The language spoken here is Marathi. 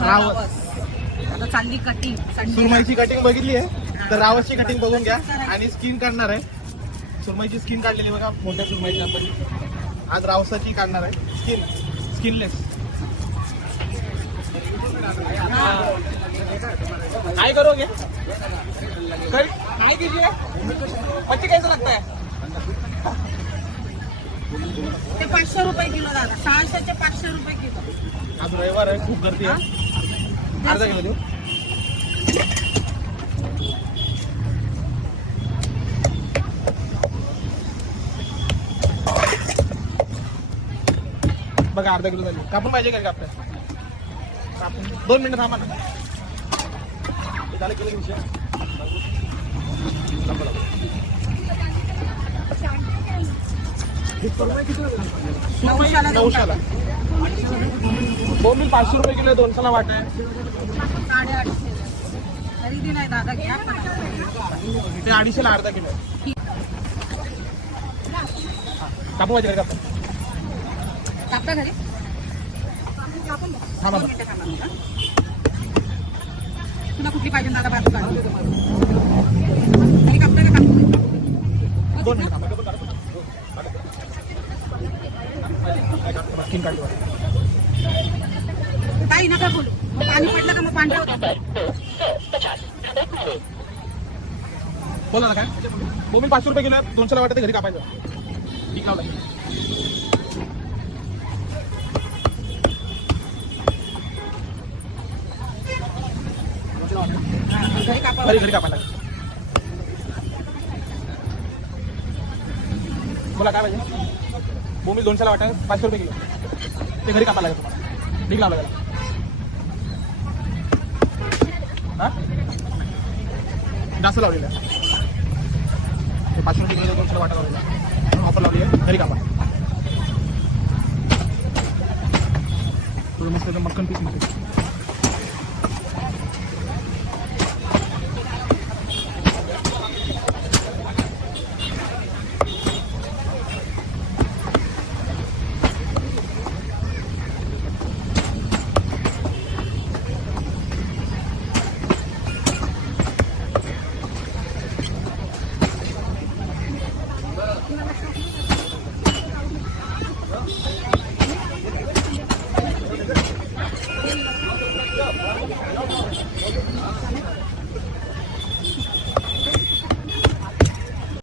रावस आता चालली कटिंग. सुरमईची कटिंग बघितली आहे तर रावसची कटिंग बघून घ्या. आणि स्किन काढणार आहे. सुरमईची स्किन काढलेली बघा, मोठ्या सुरमईची आपण आज रावसाची काढणार आहे. स्किनलेस. काय करोगे काय कीजिए मच्छी कैसे लगता है? ते 500 रुपये किलो दादा. 600चे 500 रुपये किलो. आज रविवार आहे, खूप गर्दी आहे. अर्धा किलो देऊ. बघा अर्धा किलो झाली. कापून पाहिजे काय कापता? कापून 2 मिनिटं थांबा ना. झालं किलो घेऊया. सुरमई 900ला. बोंबील 500 रुपये किलो, 200ला वाट आहे. 850. खरेदी नाही दादा, घ्या पण. ते 250ला अर्धा किलो. कापून पाहिजे काय कापता? कापता घरी थांबा. तुला कुठली पाहिजे दादा? बाजू काढ. घरी कापता का कापू? 2 मिनिटं थांबा. स्किन काढली. काही नका बोलू. मग पाणी पडलं का मग पांढरं होतं. बोला ना काय? बोंबील 500 रुपये किलो आहे, 200ला वाटत घरी कापायचं. ठीक आहे. घरी कापायला. बोला काय पाहिजे? बोंबील 200ला वाटा 500 रुपये किलो. ते घरी कापायला लागेल तुम्हाला. ठीक लावलं त्याला. हा जास्त लावलेलं आहे. ते 500 रुपये किलो 200ला वाटा लावलेला आहे. ऑफर लावली आहे. घरी कापा. थोडं मस्त एकदम मक्खन पीस मध्ये.